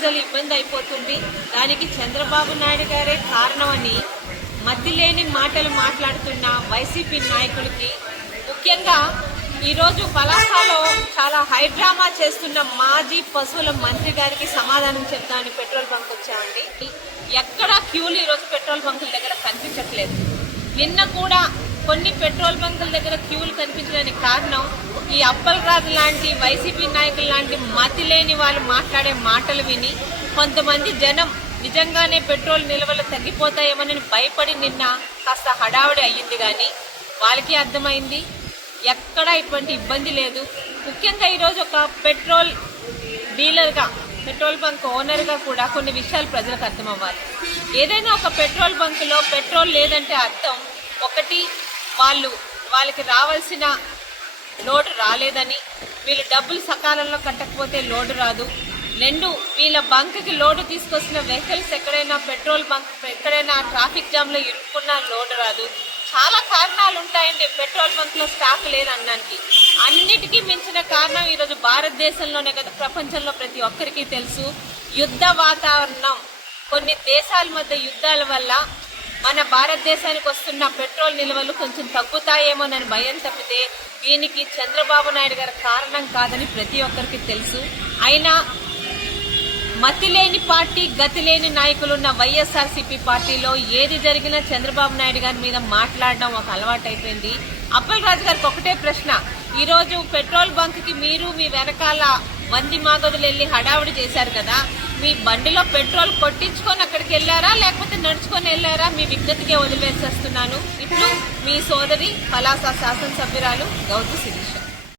Diesel ఇబ్బంది అయిపోతుంది, దానికి చంద్రబాబు నాయుడు గారే కారణమని మతిలేని మాటలు మాట్లాడుతున్న వైసీపీ నాయకులకి, ముఖ్యంగా ఈరోజు పలాసలో చాలా హైడ్రామా చేస్తున్న మాజీ పశువుల మంత్రి గారికి సమాధానం చెప్తామని పెట్రోల్ బంక్ వచ్చామండి. ఎక్కడా క్యూలు ఈరోజు పెట్రోల్ బంకుల దగ్గర కనిపించట్లేదు. నిన్న కూడా కొన్ని పెట్రోల్ బంకుల దగ్గర క్యూలు కనిపించడానికి కారణం ఈ అప్పలరాజు లాంటి వైసీపీ నాయకులు లాంటి మతి లేని వాళ్ళు మాట్లాడే మాటలు విని కొంతమంది జనం నిజంగానే పెట్రోల్ నిల్వలు తగ్గిపోతాయేమోనని భయపడి నిన్న కాస్త హడావుడి అయ్యింది. కానీ వాళ్ళకి అర్థమైంది ఎక్కడా ఇటువంటి ఇబ్బంది లేదు. ముఖ్యంగా ఈరోజు ఒక పెట్రోల్ డీలర్గా, పెట్రోల్ బంక్ ఓనర్గా కూడా కొన్ని విషయాలు ప్రజలకు అర్థమవ్వాలి. ఏదైనా ఒక పెట్రోల్ బంకులో పెట్రోల్ లేదంటే అర్థం ఒకటి, వాళ్ళకి రావాల్సిన లోడు రాలేదని, వీళ్ళు డబ్బులు సకాలంలో కట్టకపోతే లోడు రాదు. రెండు, వీళ్ళ బంక్కి లోడు తీసుకొచ్చిన వెహికల్స్ ఎక్కడైనా పెట్రోల్ బంక్ ఎక్కడైనా ట్రాఫిక్ జామ్లో ఇరుక్కున్నా లోడు రాదు. చాలా కారణాలు ఉంటాయండి పెట్రోల్ బంక్లో స్టాక్ లేదనడానికి. అన్నిటికీ మించిన కారణం ఈరోజు భారతదేశంలోనే కదా, ప్రపంచంలో ప్రతి ఒక్కరికి తెలుసు, యుద్ధ వాతావరణం. కొన్ని దేశాల మధ్య యుద్ధాల వల్ల మన భారతదేశానికి వస్తున్న పెట్రోల్ నిల్వలు కొంచెం తగ్గుతాయేమోనని భయం తప్పితే దీనికి చంద్రబాబు నాయుడు గారి కారణం కాదని ప్రతి ఒక్కరికి తెలుసు. అయినా మతిలేని పార్టీ, గతిలేని నాయకులున్న వైఎస్ఆర్సీపీ పార్టీలో ఏది జరిగినా చంద్రబాబు నాయుడు గారి మీద మాట్లాడడం ఒక అలవాటైపోయింది. అప్పలరాజు గారికి ఒకటే ప్రశ్న, ఈరోజు పెట్రోల్ బంక్కి మీరు మీ వెనకాల మంది మాగదులు వెళ్ళి హడావుడి చేశారు కదా, మీ బండిలో పెట్రోల్ కొట్టించుకొని అక్కడికి వెళ్ళారా లేకపోతే నడుచుకొని వెళ్ళారా? మీ విజ్ఞతకే వదిలివేసేస్తున్నాను. ఇట్లు మీ సోదరి పలాస శాసనసభ్యురాలు గౌతు శిరీష.